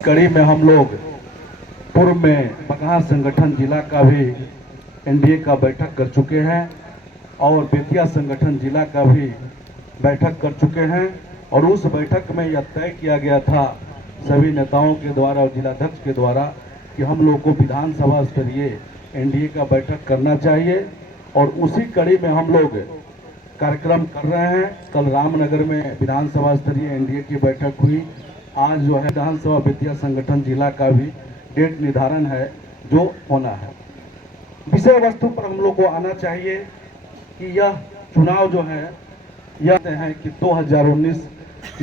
कड़ी में हम लोग पूर्व में बगहा संगठन जिला का भी एनडीए का बैठक कर चुके हैं और बेतिया संगठन जिला का भी बैठक कर चुके हैं। और उस बैठक में यह तय किया गया था सभी नेताओं के द्वारा और जिलाध्यक्ष के द्वारा कि हम लोग को विधानसभा स्तरीय एनडीए का बैठक करना चाहिए। और उसी कड़ी में हम लोग कार्यक्रम कर रहे हैं। कल रामनगर में विधानसभा स्तरीय एनडीए की बैठक हुई। आज जो है विधानसभा बेतिया संगठन जिला का भी डेट निर्धारण है जो होना है। विषय वस्तु पर हम लोग को आना चाहिए कि यह चुनाव जो है यह है कि 2019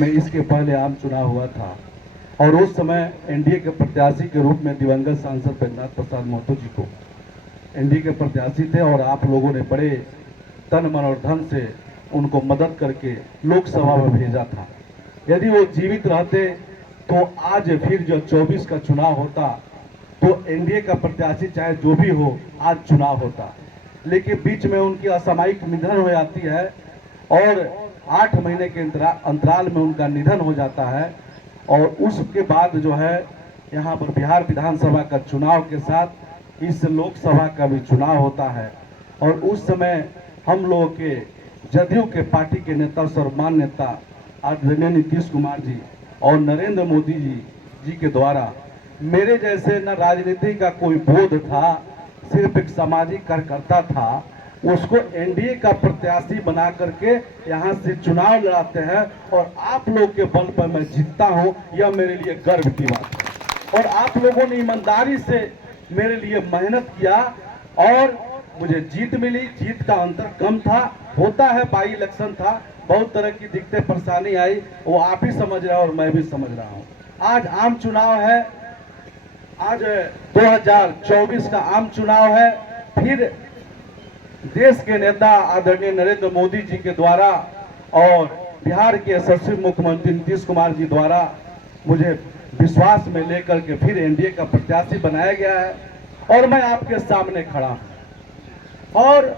में इसके पहले आम चुनाव हुआ था और उस समय एनडीए के प्रत्याशी के रूप में दिवंगत सांसद बैद्यनाथ प्रसाद महतो जी को एनडीए के प्रत्याशी थे और आप लोगों ने बड़े तन मन और धन से उनको मदद करके लोकसभा में भेजा था। यदि वो जीवित रहते तो आज फिर जो 24 का चुनाव होता तो एनडीए का प्रत्याशी चाहे जो भी हो आज चुनाव होता, लेकिन बीच में उनकी असामयिक निधन हो जाती है और 8 महीने के अंतराल में उनका निधन हो जाता है। और उसके बाद जो है यहाँ पर बिहार विधानसभा का चुनाव के साथ इस लोकसभा का भी चुनाव होता है। और उस समय हम लोगों के जदयू के पार्टी के नेता सर्वमान्य नेता आदरणीय नीतीश कुमार जी और नरेंद्र मोदी जी के द्वारा मेरे जैसे न राजनीति का कोई बोध था, सिर्फ एक सामाजिक कार्यकर्ता था, उसको एनडीए का प्रत्याशी बना करके यहाँ से चुनाव लड़ाते हैं और आप लोग के बल पर मैं जीतता हूँ, यह मेरे लिए गर्व की बात है। और आप लोगों ने ईमानदारी से मेरे लिए मेहनत किया और मुझे जीत मिली। जीत का अंतर कम था, होता है, बाई इलेक्शन था, बहुत तरह की दिक्कतें परेशानी आई, वो आप ही समझ रहे हैं और मैं भी समझ रहा हूँ। आज आम चुनाव है, आज 2024 का आम चुनाव है। फिर देश के नेता आदरणीय नरेंद्र मोदी जी के द्वारा और बिहार के यशस्वी मुख्यमंत्री नीतीश कुमार जी द्वारा मुझे विश्वास में लेकर के फिर एनडीए का प्रत्याशी बनाया गया है और मैं आपके सामने खड़ा हूं। और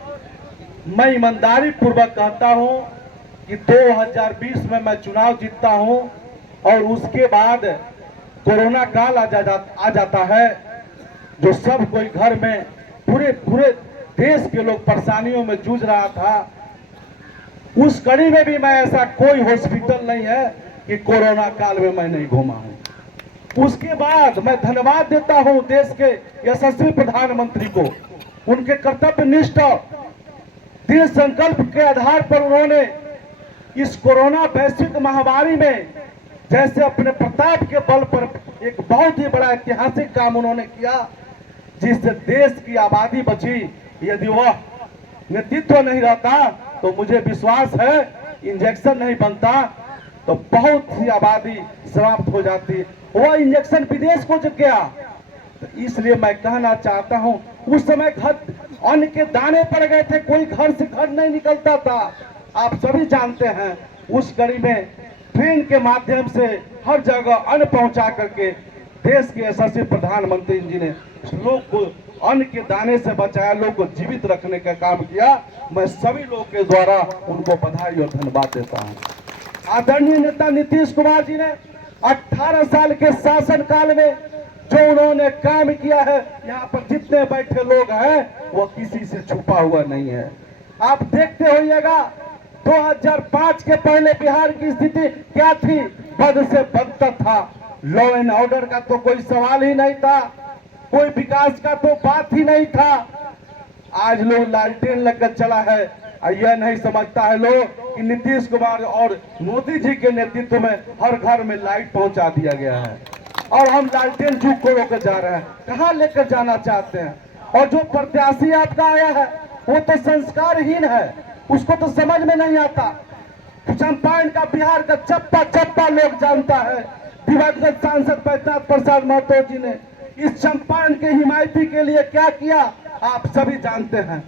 मैं ईमानदारी पूर्वक कहता हूं कि 2020 में मैं चुनाव जीतता हूं और उसके बाद कोरोना काल आ जाता है, जो सब कोई घर में पूरे देश के लोग परेशानियों में जूझ रहा था। उस कड़ी में भी मैं ऐसा कोई हॉस्पिटल नहीं है कि कोरोना काल में मैं नहीं घूमा हूं। उसके बाद मैं धन्यवाद देता हूं देश के यशस्वी प्रधानमंत्री को, उनके कर्तव्यनिष्ठ दृढ़ संकल्प के आधार पर उन्होंने इस कोरोना वैश्विक महामारी में जैसे अपने प्रताप के बल पर एक बहुत ही बड़ा ऐतिहासिक काम उन्होंने किया, जिससे देश की आबादी बची। यदि वह नेतृत्व नहीं रहता तो मुझे विश्वास है इंजेक्शन नहीं बनता तो बहुत सी आबादी समाप्त हो जाती। वह इंजेक्शन विदेश को जग गया। तो इसलिए मैं कहना चाहता हूं, उस समय घर अन्न के दाने पड़ गए थे, कोई घर से घर नहीं निकलता था, आप सभी जानते हैं। उस कड़ी में ट्रेन के माध्यम से हर जगह अन्न पहुंचा करके देश के यशस्वी प्रधानमंत्री जी ने लोग को अन्न के दाने से बचाया, लोग को जीवित रखने का काम किया। मैं सभी लोगों के द्वारा उनको बधाई और धन्यवाद देता हूं। आदरणीय नेता नीतीश कुमार जी ने 18 साल के शासन काल में जो उन्होंने काम किया है, यहाँ पर जितने बैठे लोग हैं वो किसी से छुपा हुआ नहीं है। आप देखते होइएगा 2005 के पहले बिहार की स्थिति क्या थी, बद से बदतर था। लॉ एंड ऑर्डर का तो कोई सवाल ही नहीं था, कोई विकास का तो बात ही नहीं था। आज लोग लालटेन लगकर चला है, यह नहीं समझता है लोग कि नीतीश कुमार और मोदी जी के नेतृत्व में हर घर में लाइट पहुंचा दिया गया है और हम लालटेन जुग को लेकर जा रहे हैं। कहां लेकर जाना चाहते हैं? और जो प्रत्याशी आपका आया है वो तो संस्कारहीन है, उसको तो समझ में नहीं आता। चंपारण का बिहार का चप्पा चप्पा लोग जानता है। दिवंगत सांसद बैद्यनाथ प्रसाद महतो जी ने इस चंपारण के हिमायती के लिए क्या किया आप सभी जानते हैं।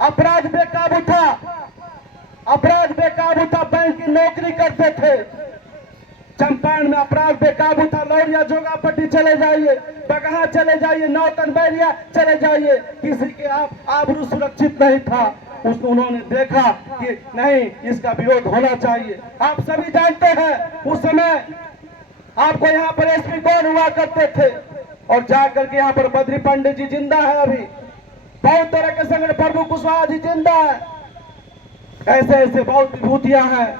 अपराध बेकाबू था, अपराध बेकाबू था, बैंक की नौकरी करते थे। चंपारण में अपराध बेकाबू था। लौरिया जोगापट्टी चले जाइए, बगहा चले जाइए, नौतन बैरिया चले जाइए, किसी के आबरू सुरक्षित नहीं था। उसको उन्होंने देखा कि नहीं, इसका विरोध होना चाहिए। आप सभी जानते हैं उस समय आपको यहाँ पर एसपी कौन हुआ करते थे, और जाकर के यहाँ पर बद्री पांडे जी जिंदा है, अभी बहुत तरह के संगठन, प्रभु कुशवाहा जी जिंदा है। ऐसे ऐसे बहुत विभूतियां हैं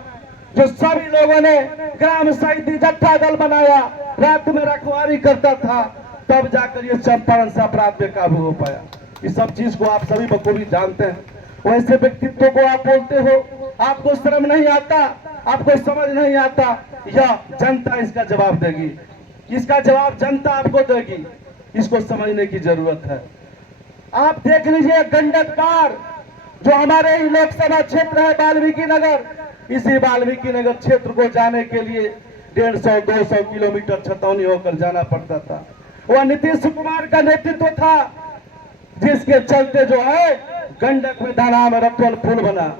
जो सभी लोगों ने ग्राम शहीदी जत्था दल बनाया, रात में रखवारी करता था, तब जाकर ये चंपारण से अपराध पे काबू हो पाया। इस सब चीज को आप सभी बखूबी जानते हैं। वैसे व्यक्तित्व को आप बोलते हो, आपको शर्म नहीं आता, आपको समझ नहीं आता, या जनता इसका जवाब देगी, इसका जवाब जनता आपको देगी, इसको समझने की जरूरत है। आप देख लीजिए गंडक पार जो हमारे ही लोकसभा क्षेत्र है वाल्मीकि नगर, इसी वाल्मीकि नगर क्षेत्र को जाने के लिए 150-200 किलोमीटर छतौनी होकर जाना पड़ता था। वह नीतीश कुमार का नेतृत्व था, जिसके चलते जो है गंडक में धाना में रतवल पुल बना।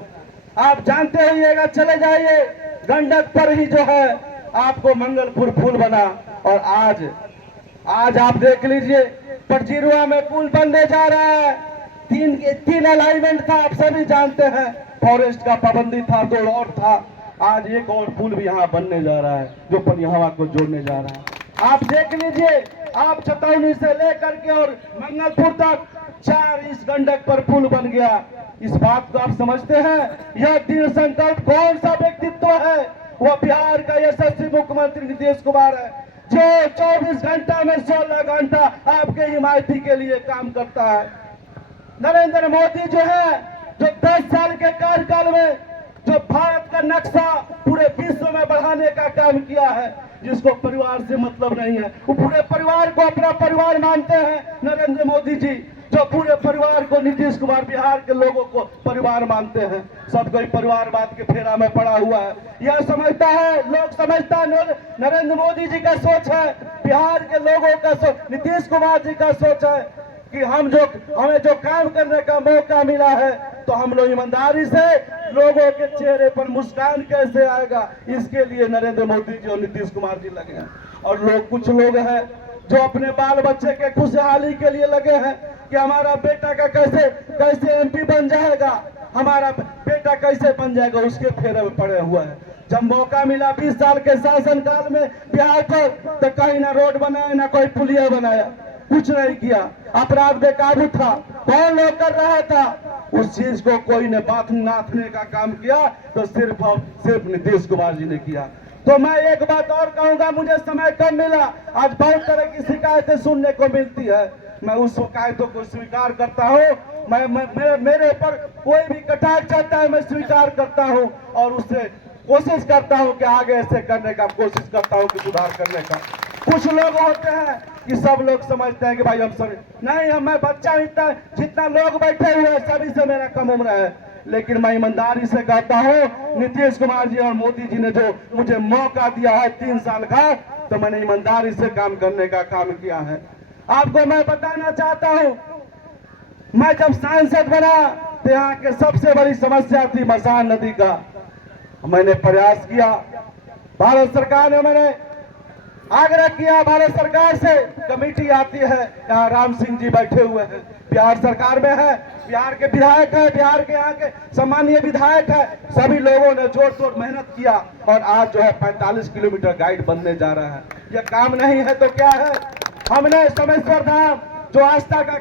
आप जानते होइएगा, चले जाइए गंडक पर ही जो है आपको मंगलपुर पुल बना, और आज आप देख लीजिए पटजिरुआ में पुल बनने जा रहा है। तीन अलाइनमेंट था, आप सभी जानते हैं, फॉरेस्ट का पाबंदी था, 2 और था, आज एक और पुल भी यहाँ बनने जा रहा है जो पनियावा को जोड़ने जा रहा है। आप देख लीजिए, आप छतौनी से लेकर के और मंगलपुर तक 4 इस गंडक पर पुल बन गया। इस बात को आप समझते हैं? यह दृढ़ संकल्प कौन सा व्यक्तित्व है? वह बिहार का यशस्वी मुख्यमंत्री नीतीश कुमार है, जो 24 घंटा में 16 घंटा आपके हिमायती के लिए काम करता है। नरेंद्र मोदी जो है, जो 10 साल के कार्यकाल में जो भारत का नक्शा पूरे विश्व में बढ़ाने का काम किया है, जिसको परिवार से मतलब नहीं है, वो पूरे परिवार को अपना परिवार मानते हैं नरेंद्र मोदी जी, जो पूरे परिवार को नीतीश कुमार बिहार के लोगों को परिवार मानते हैं। सब कोई परिवारवाद के फेरा में पड़ा हुआ है। यह समझता है, लोग समझता है नरेंद्र मोदी जी का सोच है, बिहार के लोगों का सोच, नीतीश कुमार जी का सोच है कि हमें जो काम करने का मौका मिला है, तो हम लोग ईमानदारी से लोगों के चेहरे पर मुस्कान कैसे आएगा, इसके लिए नरेंद्र मोदी जी और नीतीश कुमार जी लगे हैं। और कुछ लोग हैं जो अपने बाल बच्चे के खुशहाली के लिए लगे हैं कि हमारा बेटा का कैसे एमपी बन जाएगा, हमारा बेटा कैसे बन जाएगा, उसके फेरे में पड़े हुए हैं। जब मौका मिला 20 साल के शासनकाल में बिहार को, तो कहीं ना रोड बनाया, ना कोई पुलिया बनाया, कुछ नहीं किया, अपराध बेकाबू था। कौन लोग कर रहा था उस चीज को? कोई ने बात नाथने का काम किया तो सिर्फ नीतीश कुमार जी ने किया। तो मैं एक बात और कहूंगा, मुझे समय कम मिला, आज बहुत तरह की शिकायतें सुनने को मिलती है, मैं उस शिकायतों को स्वीकार करता हूँ। मेरे ऊपर कोई भी कटाक्ष आता है, मैं स्वीकार करता हूँ और उससे कोशिश करता हूँ कि आगे ऐसे करने का कोशिश करता हूँ कि सुधार करने का। कुछ लोग होते हैं कि सब लोग समझते हैं कि भाई हम सब नहीं, मैं बच्चा जितना लोग बैठे हुए हैं सभी से मेरा कम उम्र है, लेकिन मैं ईमानदारी से कहता हूँ, नीतीश कुमार जी और मोदी जी ने जो मुझे मौका दिया है 3 साल का, तो मैंने ईमानदारी से काम करने का काम किया है। आपको मैं बताना चाहता हूँ, मैं जब सांसद बना तो यहाँ के सबसे बड़ी समस्या थी मसान नदी का। मैंने प्रयास किया, भारत सरकार ने, मैंने आग्रह किया भारत सरकार से, कमेटी आती है, यहाँ राम सिंह जी बैठे हुए हैं, बिहार सरकार में है, बिहार के विधायक है, बिहार के यहाँ के सम्मानीय विधायक है, सभी लोगों ने जोर तोड़ मेहनत किया और आज जो है 45 किलोमीटर गाइड बनने जा रहा है। यह काम नहीं है तो क्या है? हमने सोमेश्वर धाम जो आस्था का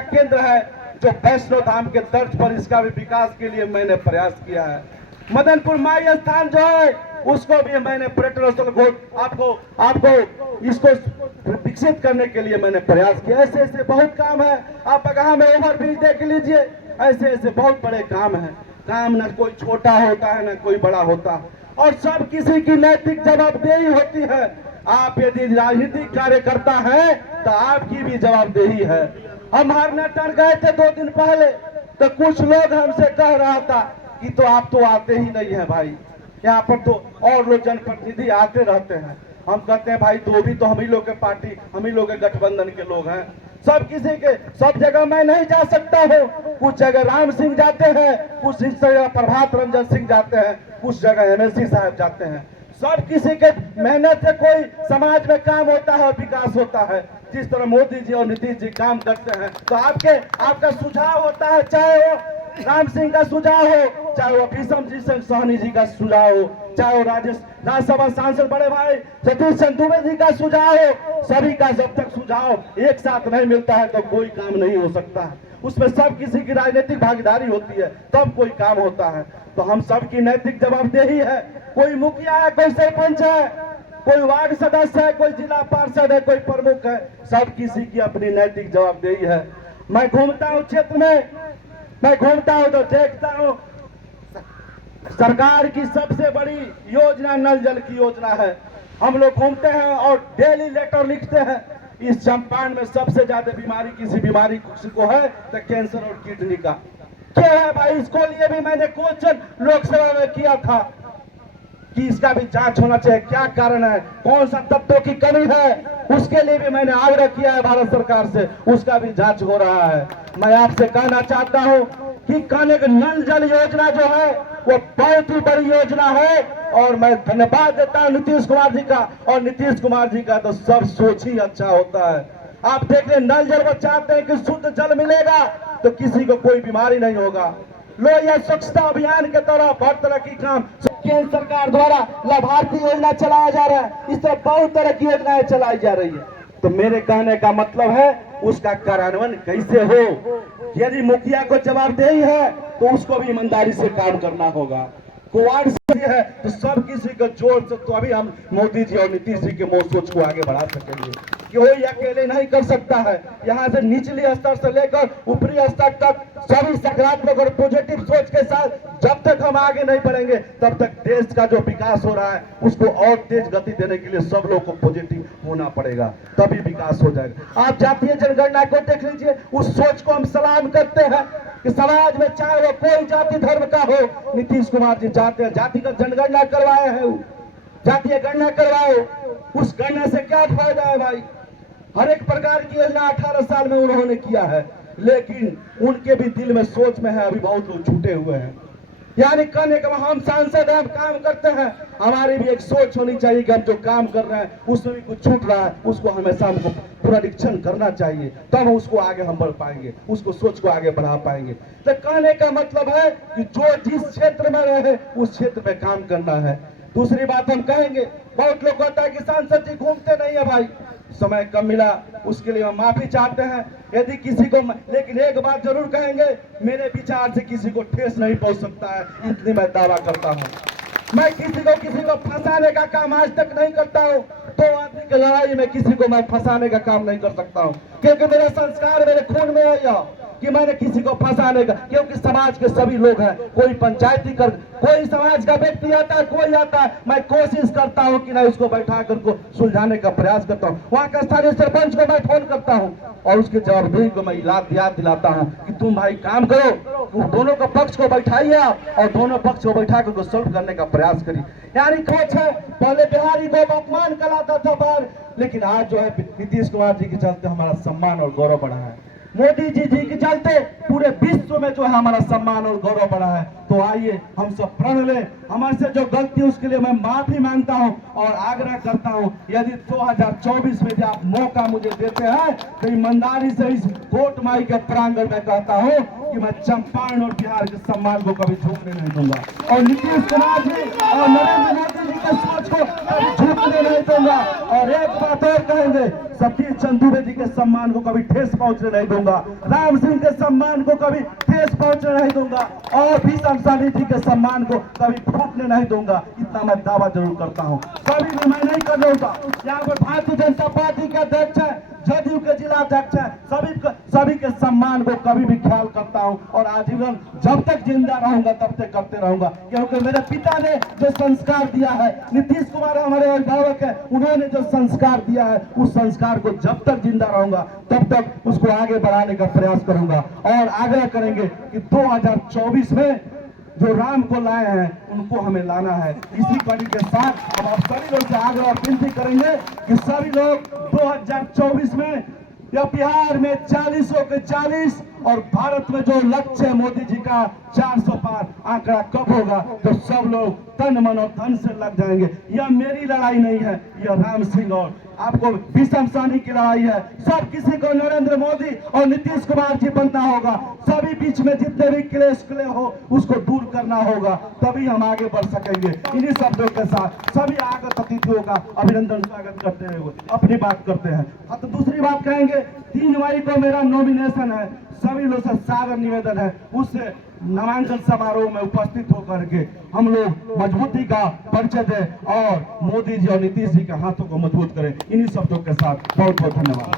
केंद्र है, जो वैष्णो धाम के तर्ज पर, इसका भी विकास के लिए मैंने प्रयास किया है। मदनपुर माई स्थान जो है उसको भी मैंने पर्यटन स्थल आपको इसको विकसित करने के लिए मैंने प्रयास किया। ऐसे ऐसे बहुत काम है। आप बगहा में ओवरब्रिज देख लीजिए, ऐसे ऐसे बहुत बड़े काम है। काम न कोई छोटा होता है, न कोई बड़ा होता है, और सब किसी की नैतिक जवाबदेही होती है। आप यदि राजनीतिक कार्यकर्ता हैं तो आपकी भी जवाबदेही है। हम हरनटन गए थे 2 दिन पहले, तो कुछ लोग हमसे कह रहा था कि तो आप तो आते ही नहीं है भाई, यहाँ पर तो और लोग जनप्रतिनिधि आते रहते हैं। हम कहते हैं भाई, तो भी तो हम ही लोग के पार्टी, हम ही लोग के गठबंधन के लोग हैं। सब किसी के सब जगह मैं नहीं जा सकता हूँ। कुछ जगह राम सिंह जाते हैं, कुछ जगह प्रभात रंजन सिंह जाते हैं, कुछ जगह MLC साहब जाते हैं। सब किसी के मेहनत से कोई समाज में काम होता है और विकास होता है। जिस तरह मोदी जी और नीतीश जी काम करते हैं, तो आपका सुझाव होता है, चाहे वो राम सिंह का सुझाव हो, चाहे वो भीषम जी सहनी जी का सुझाव हो, चाहे वो राज्यसभा सांसद बड़े भाई सतीश चंद्र दुबे जी का सुझाव हो, सभी का जब तक सुझाव एक साथ नहीं मिलता है तो कोई काम नहीं हो सकता है। उसमें सब किसी की राजनीतिक भागीदारी होती है तब कोई काम होता है। तो हम सबकी नैतिक जवाबदेही है, कोई मुखिया है, कोई सरपंच है, कोई वार्ड सदस्य है, कोई जिला पार्षद है, कोई प्रमुख है, सब किसी की अपनी नैतिक जवाबदेही है। मैं घूमता हूँ क्षेत्र में, मैं घूमता हूँ तो देखता हूँ सरकार की सबसे बड़ी योजना नल जल की योजना है। हम लोग घूमते हैं और डेली लेटर लिखते हैं। इस चंपारण में सबसे ज्यादा बीमारी किसी बीमारी को है तो कैंसर और किडनी का क्या है भाई। इसको लिए भी मैंने क्वेश्चन लोकसभा में किया था कि इसका भी जांच होना चाहिए, क्या कारण है, कौन सा तत्वों की कमी है, उसके लिए भी मैंने आग्रह किया है भारत सरकार से, उसका भी जांच हो रहा है। मैं आपसे कहना चाहता हूं कि कनेक नल जल योजना जो है वो बहुत ही बड़ी योजना है और मैं धन्यवाद देता हूं नीतीश कुमार जी का। और नीतीश कुमार जी का तो सब सोच ही अच्छा होता है। आप देख ले, नल जल वो चाहते हैं कि शुद्ध जल मिलेगा तो किसी को कोई बीमारी नहीं होगा। लो, यह स्वच्छता अभियान के तहत हर तरह की काम केंद्र सरकार द्वारा लाभार्थी योजना चलाया जा रहा है। इस तरह बहुत तरह की योजनाएं चलाई जा रही है। तो मेरे कहने का मतलब है उसका कार्यान्वयन कैसे हो। यदि मुखिया को जवाबदेही है तो उसको भी ईमानदारी से काम करना होगा। वार्ड है तो सब किसी को जोड़ से तो अभी हम मोदी जी और नीतीश जी के सोच को आगे बढ़ा सकेंगे। कोई अकेले नहीं कर सकता है। यहाँ से निचले स्तर से लेकर ऊपरी स्तर तक सभी सकारात्मक और पॉजिटिव सोच के साथ जब तक हम आगे नहीं बढ़ेंगे तब तक देश का जो विकास हो रहा है उसको और तेज गति देने के लिए सब लोग को पॉजिटिव होना पड़ेगा, तभी विकास हो जाएगा। आप जातीय जनगणना को देख लीजिए, उस सोच को हम सलाम करते हैं कि समाज में चाहे वो कोई जाति धर्म का हो, नीतीश कुमार जी चाहते हैं जातिगत जनगणना करवाए हैं, जातीय गणना करवाओ। उस गणना से क्या फायदा है भाई। हर एक प्रकार की योजना 18 साल में उन्होंने किया है, लेकिन उनके भी दिल में सोच में है अभी बहुत लोग छूटे हुए हैं। यानी कहने का हम सांसद हैं, हम काम करते हैं, हमारी भी एक सोच होनी चाहिए कि हम जो काम कर रहे हैं उसमें भी कुछ छूट रहा है, उसको हमेशा हमको पुनरीक्षण करना चाहिए, तब उसको आगे हम बढ़ पाएंगे, उसको सोच को आगे बढ़ा पाएंगे। तो कहने का मतलब है कि जो जिस क्षेत्र में रहे उस क्षेत्र में काम करना है। दूसरी बात हम कहेंगे, बहुत लोग कहता है कि सांसद जी घूमते नहीं है भाई, समय कम मिला उसके लिए हम माफी चाहते हैं यदि किसी को, लेकिन एक बात जरूर कहेंगे, मेरे विचार से किसी को ठेस नहीं पहुंच सकता है, इतनी मैं दावा करता हूं। मैं किसी को फंसाने का काम आज तक नहीं करता हूं। दो आदमी की लड़ाई में किसी को मैं फंसाने का काम नहीं कर सकता हूं, क्योंकि मेरा संस्कार मेरे खून में है यह कि मैंने किसी को फंसाने का, क्योंकि समाज के सभी लोग हैं, कोई पंचायती कर, कोई समाज का व्यक्ति आता है, कोई आता है, मैं कोशिश करता हूं कि ना उसको बैठा कर को सुलझाने का प्रयास करता हूं। वहां का स्थानीय सरपंच को मैं फोन करता हूं और उसके जवाबदेही को मैं याद दिलाता हूं कि तुम भाई काम करो, दोनों का पक्ष को बैठाइए आप और दोनों पक्ष को बैठा कर सॉल्व करने का प्रयास करिए। यानी कोच है, पहले बिहारी को अपमान कराता था बार, लेकिन आज जो है नीतीश कुमार जी के चलते हमारा सम्मान और गौरव बढ़ा है। मोदी जी के चलते पूरे विश्व में जो है हमारा सम्मान और गौरव बढ़ा है। तो आइए हम सब प्रण लें, हमारे से जो गलती उसके लिए मैं माफी मांगता हूं और आग्रह करता हूं यदि 2024 में भी आप मौका मुझे देते हैं तो ईमानदारी से इस कोर्ट माई के प्रांगण में कहता हूं कि मैं चंपारण और बिहार के सम्मान को कभी झुकने नहीं दूंगा और नीतीश कुमार जी और नरेंद्र मोदी जी के सोच को कभी झुकने नहीं दूंगा। और एक बात और कहेंगे, सतीश चंद्र दुबे जी के सम्मान को कभी ठेस पहुंचने नहीं दूंगा, राम सिंह के सम्मान को कभी ठेस पहुंचने नहीं दूंगा और भीषम सानी जी के सम्मान को कभी फूटने नहीं दूंगा। इतना मैं दावा जरूर करता हूं, कभी भी मैं नहीं कर दूंगा। यहाँ पर भारतीय जनता पार्टी के अध्यक्ष है, जदयू के जिला अध्यक्ष है, सभी के सम्मान को कभी भी ख्याल करता हूं और आजीवन जब तक जिंदा रहूंगा तब तक करते रहूंगा, क्योंकि मेरे पिता ने जो संस्कार दिया है, नीतीश कुमार हमारे अभिभावक है, उन्होंने जो संस्कार दिया है उस संस्कार को जब तक जिंदा रहूंगा तब तक उसको आगे बढ़ाने का प्रयास करूंगा। और आग्रह करेंगे कि 2024 में जो राम को लाए हैं उनको हमें लाना है। इसी कड़ी के साथ हम आप सभी लोग से आग्रह और विनती करेंगे कि सभी लोग 2024 में या बिहार में 40 के 40 और भारत में जो लक्ष्य है मोदी जी का 400 पार आंकड़ा कब होगा, तो सब लोग तन मन और धन से लग जाएंगे। यह मेरी लड़ाई नहीं है, यह राम सिंह और आपको विषम सानी की लड़ाई है। सब किसी को नरेंद्र मोदी और नीतीश कुमार जी बनना होगा। सभी बीच में जितने भी क्लेश हो उसको दूर करना होगा, तभी हम आगे बढ़ सकेंगे। इन्हीं शब्दों के साथ सभी आगत अतिथियों का अभिनंदन स्वागत करते हुए अपनी बात करते हैं। तो दूसरी बात कहेंगे, 3 मई को मेरा नॉमिनेशन है। सभी लोग से सागर निवेदन है, उससे नामांकन समारोह में उपस्थित होकर के हम लोग मजबूती का परिचय दें और मोदी जी और नीतीश जी के हाथों को मजबूत करें। इन्हीं शब्दों के साथ बहुत बहुत धन्यवाद।